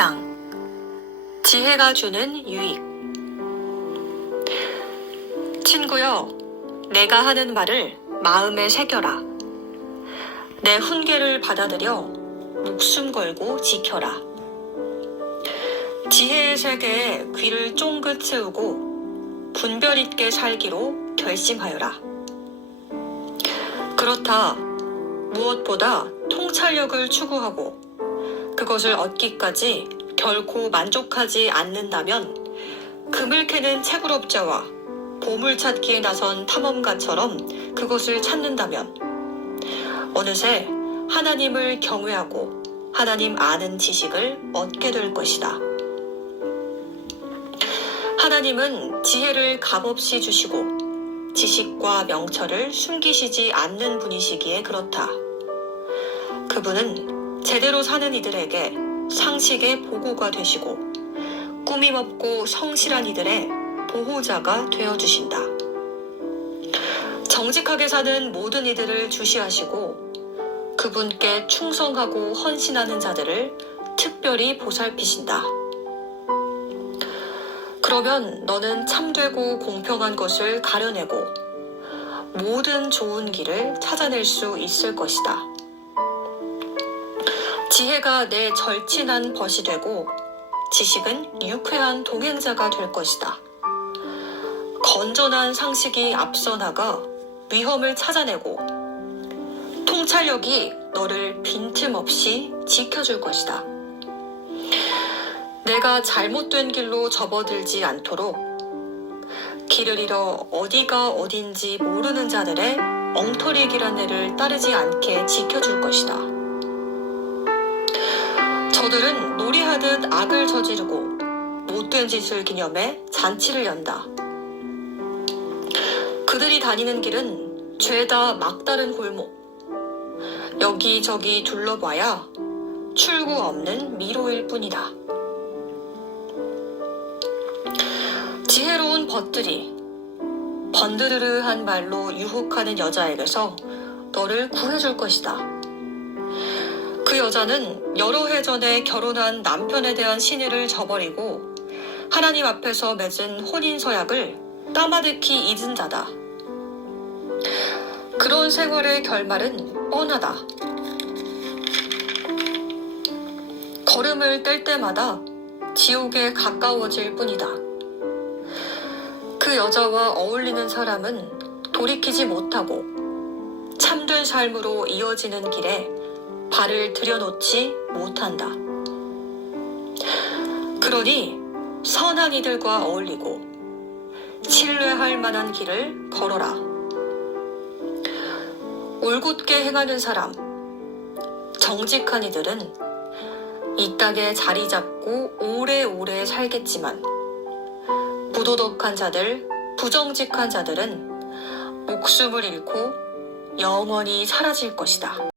1장 지혜가 주는 유익 친구여, 내가 하는 말을 마음에 새겨라. 내 훈계를 받아들여 목숨 걸고 지켜라. 지혜의 세계에 귀를 쫑긋 세우고 분별 있게 살기로 결심하여라. 그렇다. 무엇보다 통찰력을 추구하고 그것을 얻기까지 결코 만족하지 않는다면 금을 캐는 채굴업자와 보물 찾기에 나선 탐험가처럼 그것을 찾는다면 어느새 하나님을 경외하고 하나님 아는 지식을 얻게 될 것이다. 하나님은 지혜를 값없이 주시고 지식과 명철을 숨기시지 않는 분이시기에 그렇다. 그분은 제대로 사는 이들에게 상식의 보고가 되시고 꾸밈 없고 성실한 이들의 보호자가 되어 주신다. 정직하게 사는 모든 이들을 주시하시고 그분께 충성하고 헌신하는 자들을 특별히 보살피신다. 그러면 너는 참되고 공평한 것을 가려내고 모든 좋은 길을 찾아낼 수 있을 것이다. 지혜가 내 절친한 벗이 되고 지식은 유쾌한 동행자가 될 것이다. 건전한 상식이 앞서 나가 위험을 찾아내고 통찰력이 너를 빈틈없이 지켜줄 것이다. 내가 잘못된 길로 접어들지 않도록 길을 잃어 어디가 어딘지 모르는 자들의 엉터리 길 안내를 따르지 않게 지켜줄 것이다. 저들은 놀이하듯 악을 저지르고 못된 짓을 기념해 잔치를 연다. 그들이 다니는 길은 죄다 막다른 골목. 여기저기 둘러봐야 출구 없는 미로일 뿐이다. 지혜로운 벗들이 번드르르한 말로 유혹하는 여자에게서 너를 구해줄 것이다. 그 여자는 여러 해 전에 결혼한 남편에 대한 신의를 저버리고 하나님 앞에서 맺은 혼인 서약을 따마득히 잊은 자다. 그런 생활의 결말은 뻔하다. 걸음을 뗄 때마다 지옥에 가까워질 뿐이다. 그 여자와 어울리는 사람은 돌이키지 못하고 참된 삶으로 이어지는 길에 발을 들여놓지 못한다. 그러니 선한 이들과 어울리고 신뢰할 만한 길을 걸어라. 올곧게 행하는 사람, 정직한 이들은 이 땅에 자리 잡고 오래오래 살겠지만 부도덕한 자들, 부정직한 자들은 목숨을 잃고 영원히 사라질 것이다.